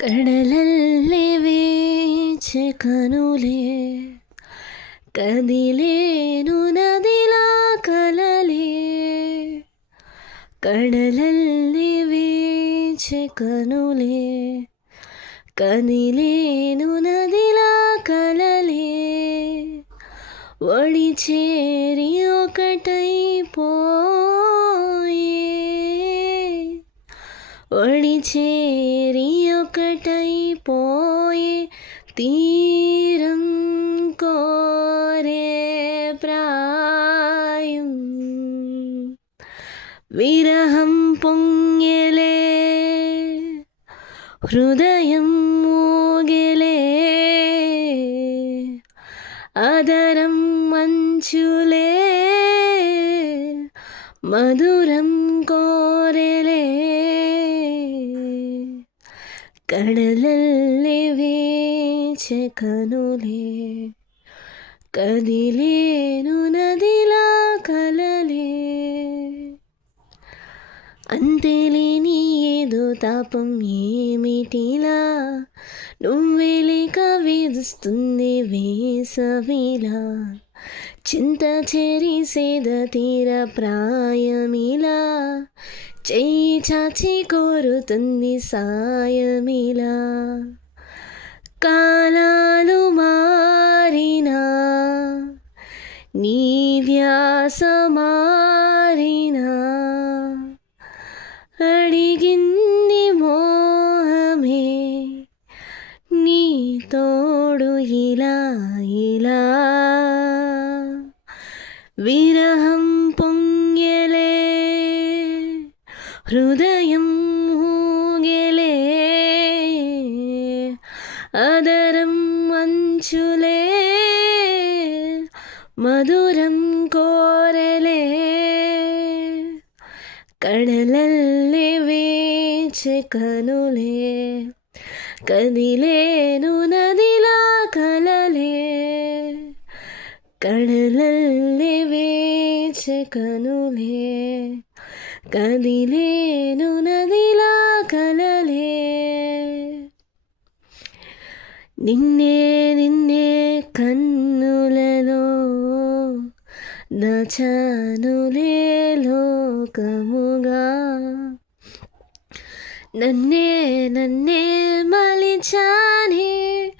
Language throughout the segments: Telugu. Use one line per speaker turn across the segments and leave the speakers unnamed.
കടലല്ലേ വീച്ച് കനുലേ കതിലേനു നദില കലലേ കടലല്ലേ വീച്ച് കനുലേ കതിലേനു നദില കലലേ ఒడి చేరి ఒకటైపోయే ఒడి చేరి ఒకటైపోయే తీరం కోరే ప్రాయం విరహం పొంగెలే హృదయం మూగిలే అదరం మంచులే మధురం కోరెలే కడలಲ್ಲಿ వీచే కనులే కదిలేను నదిలా కలలే. అంతేలేని ఏదో తాపం ఏమిటిలా? నువ్వేలేక వేధిస్తుంది వేసవిలా. చింత చేరి సేద తీర ప్రాయమిలా. చెయ్యి చాచి కోరుతుంది సాయమిలా. కాలాలు మారినా నీ ధ్యాస మారినా. అడిగింది ఇలా ఇలా విరహం పొంగెలే హృదయం ఊగెలే అదరం మంచులే మధురం కోరలే కడలಲ್ಲಿ వీచే కనులే కదిలేను నదిలా కలలే కడలಲ್ಲಿ వీచే కనులే కదిలేను నదిలా కలలే. నిన్నే నిన్నే కన్నులలో దచనులే లోకముగా. నన్నే నన్నే మలిచానే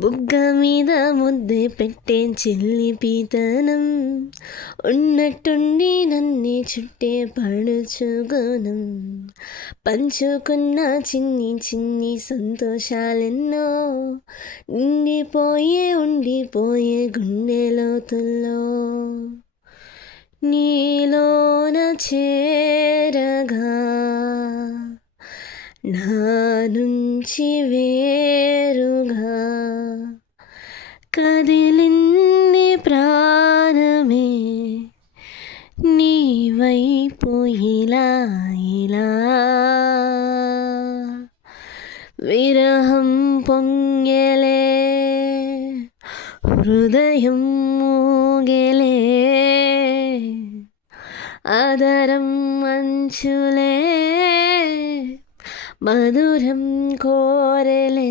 బుగ్గ మీద ముద్దే పెట్టే చెల్లి పీతనం. ఉన్నట్టుండి నన్నే చుట్టే పడుచుకోనం పంచుకున్న చిన్ని చిన్ని సంతోషాలెన్నో. నిండిపోయే ఉండిపోయే గుండె లోతుల్లో నీలోన చేరగా నా నుంచి వేరుగా కదిలింది ప్రాణమే. నీ వైపు ఇలా ఇలా. విరహం పొంగెలే హృదయం మూగెలే. అదరం మంచులే. മധുരം കോരലേ.